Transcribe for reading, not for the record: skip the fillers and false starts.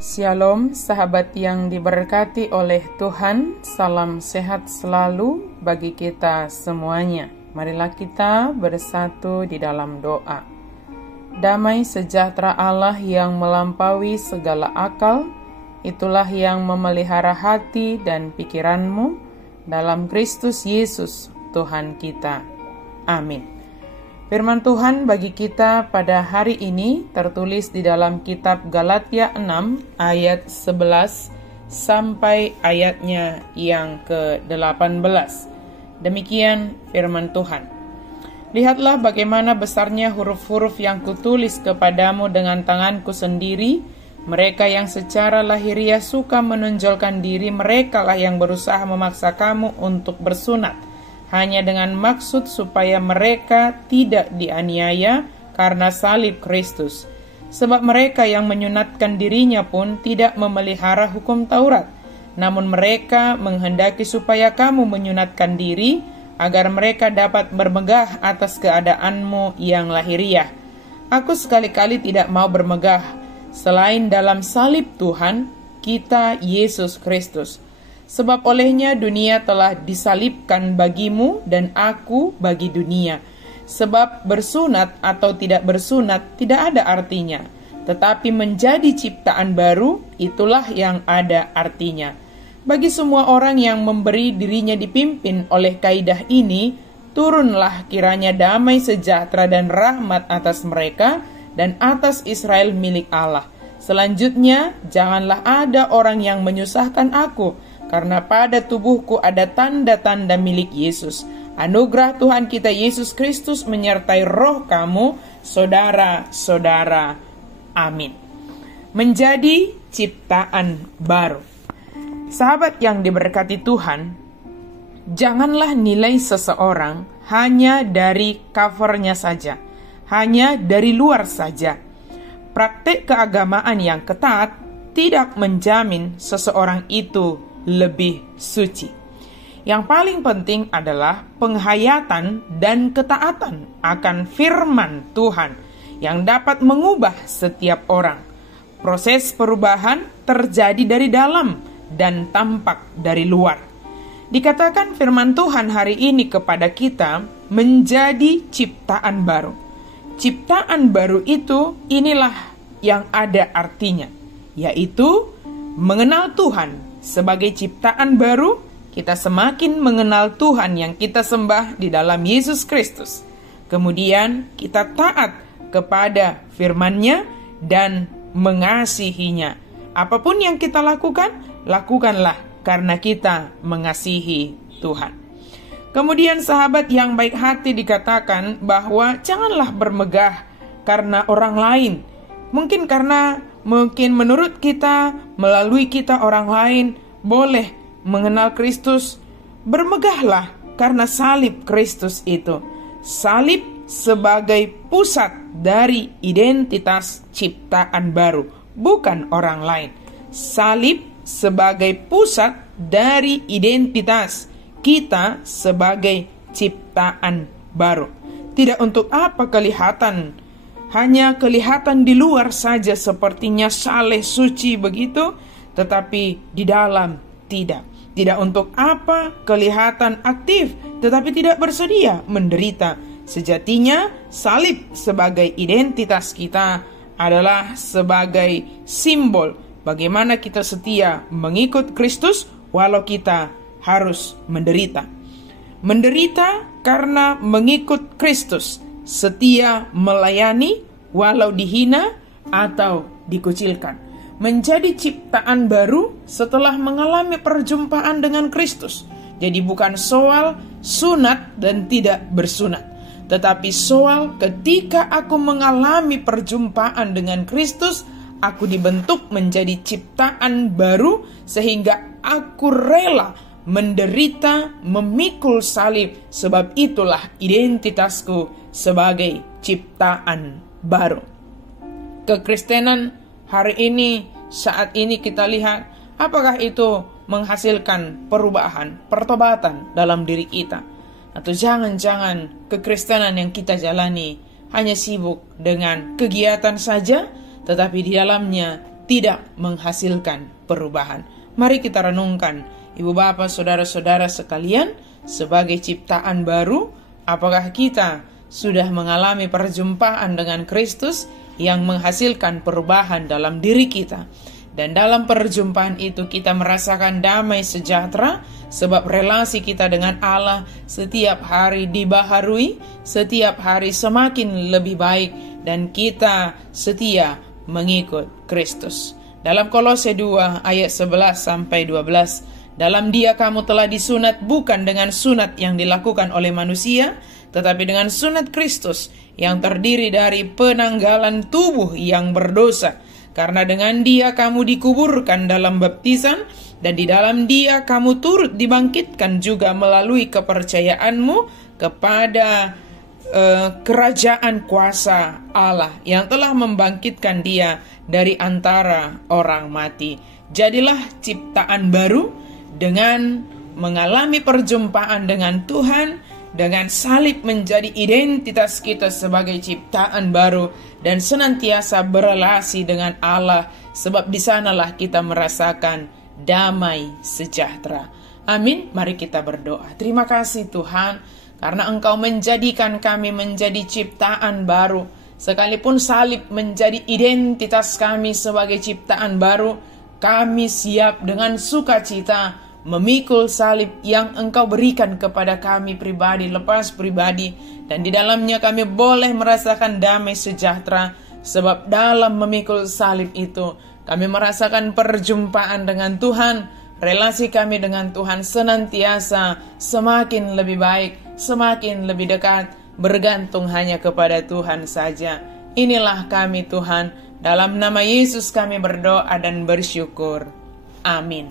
Shalom sahabat yang diberkati oleh Tuhan, salam sehat selalu bagi kita semuanya. Marilah kita bersatu di dalam doa. Damai sejahtera Allah yang melampaui segala akal, itulah yang memelihara hati dan pikiranmu dalam Kristus Yesus Tuhan kita. Amin. Firman Tuhan bagi kita pada hari ini tertulis di dalam kitab Galatia 6 ayat 11 sampai ayatnya yang ke-18. Demikian firman Tuhan. Lihatlah bagaimana besarnya huruf-huruf yang kutulis kepadamu dengan tanganku sendiri. Mereka yang secara lahiriah suka menonjolkan diri, merekalah yang berusaha memaksa kamu untuk bersunat, hanya dengan maksud supaya mereka tidak dianiaya karena salib Kristus. Sebab mereka yang menyunatkan dirinya pun tidak memelihara hukum Taurat, namun mereka menghendaki supaya kamu menyunatkan diri, agar mereka dapat bermegah atas keadaanmu yang lahiriah. Aku sekali-kali tidak mau bermegah, selain dalam salib Tuhan kita Yesus Kristus. Sebab olehnya dunia telah disalibkan bagimu dan aku bagi dunia. Sebab bersunat atau tidak bersunat tidak ada artinya, tetapi menjadi ciptaan baru itulah yang ada artinya. Bagi semua orang yang memberi dirinya dipimpin oleh kaidah ini, turunlah kiranya damai sejahtera dan rahmat atas mereka dan atas Israel milik Allah. Selanjutnya, janganlah ada orang yang menyusahkan aku, karena pada tubuhku ada tanda-tanda milik Yesus. Anugerah Tuhan kita Yesus Kristus menyertai roh kamu, saudara-saudara. Amin. Menjadi ciptaan baru. Sahabat yang diberkati Tuhan, janganlah nilai seseorang hanya dari covernya saja, hanya dari luar saja. Praktek keagamaan yang ketat tidak menjamin seseorang itu lebih suci. Yang paling penting adalah penghayatan dan ketaatan akan firman Tuhan yang dapat mengubah setiap orang. Proses perubahan terjadi dari dalam dan tampak dari luar. Dikatakan firman Tuhan hari ini kepada kita menjadi ciptaan baru. Ciptaan baru itu inilah yang ada artinya, yaitu mengenal Tuhan. Sebagai ciptaan baru, kita semakin mengenal Tuhan yang kita sembah di dalam Yesus Kristus. Kemudian kita taat kepada firman-Nya dan mengasihinya. Apapun yang kita lakukan, lakukanlah karena kita mengasihi Tuhan. Kemudian sahabat yang baik hati dikatakan bahwa janganlah bermegah karena orang lain. Mungkin menurut kita, melalui kita orang lain boleh mengenal Kristus. Bermegahlah karena salib Kristus itu. Salib sebagai pusat dari identitas ciptaan baru, bukan orang lain. Salib sebagai pusat dari identitas kita sebagai ciptaan baru. Tidak untuk apa hanya kelihatan di luar saja sepertinya saleh suci begitu, tetapi di dalam tidak. Tidak untuk apa kelihatan aktif, tetapi tidak bersedia menderita. Sejatinya salib sebagai identitas kita adalah sebagai simbol bagaimana kita setia mengikut Kristus walau kita harus menderita. Menderita karena mengikut Kristus, setia melayani walau dihina atau dikucilkan. Menjadi ciptaan baru setelah mengalami perjumpaan dengan Kristus. Jadi bukan soal sunat dan tidak bersunat, tetapi soal ketika aku mengalami perjumpaan dengan Kristus, aku dibentuk menjadi ciptaan baru sehingga aku rela menderita, memikul salib, sebab itulah identitasku sebagai ciptaan baru. Kekristenan hari ini, saat ini kita lihat, apakah itu menghasilkan perubahan, pertobatan dalam diri kita? Atau jangan-jangan kekristenan yang kita jalani hanya sibuk dengan kegiatan saja, tetapi di dalamnya tidak menghasilkan perubahan. Mari kita renungkan, Ibu Bapak, Saudara-saudara sekalian, sebagai ciptaan baru, apakah kita sudah mengalami perjumpaan dengan Kristus yang menghasilkan perubahan dalam diri kita? Dan dalam perjumpaan itu kita merasakan damai sejahtera, sebab relasi kita dengan Allah setiap hari dibaharui, setiap hari semakin lebih baik, dan kita setia mengikut Kristus. Dalam Kolose 2 ayat 11-12, dalam Dia kamu telah disunat bukan dengan sunat yang dilakukan oleh manusia, tetapi dengan sunat Kristus yang terdiri dari penanggalan tubuh yang berdosa. Karena dengan Dia kamu dikuburkan dalam baptisan, dan di dalam Dia kamu turut dibangkitkan juga melalui kepercayaanmu kepada kerajaan kuasa Allah yang telah membangkitkan Dia dari antara orang mati. Jadilah ciptaan baru dengan mengalami perjumpaan dengan Tuhan, dengan salib menjadi identitas kita sebagai ciptaan baru, dan senantiasa berelasi dengan Allah, sebab di sanalah kita merasakan damai sejahtera. Amin. Mari kita berdoa. Terima kasih Tuhan, karena Engkau menjadikan kami menjadi ciptaan baru. Sekalipun salib menjadi identitas kami sebagai ciptaan baru, kami siap dengan sukacita memikul salib yang Engkau berikan kepada kami pribadi, lepas pribadi, dan di dalamnya kami boleh merasakan damai sejahtera, sebab dalam memikul salib itu kami merasakan perjumpaan dengan Tuhan. Relasi kami dengan Tuhan senantiasa semakin lebih baik, semakin lebih dekat, bergantung hanya kepada Tuhan saja. Inilah kami Tuhan, dalam nama Yesus kami berdoa dan bersyukur. Amin.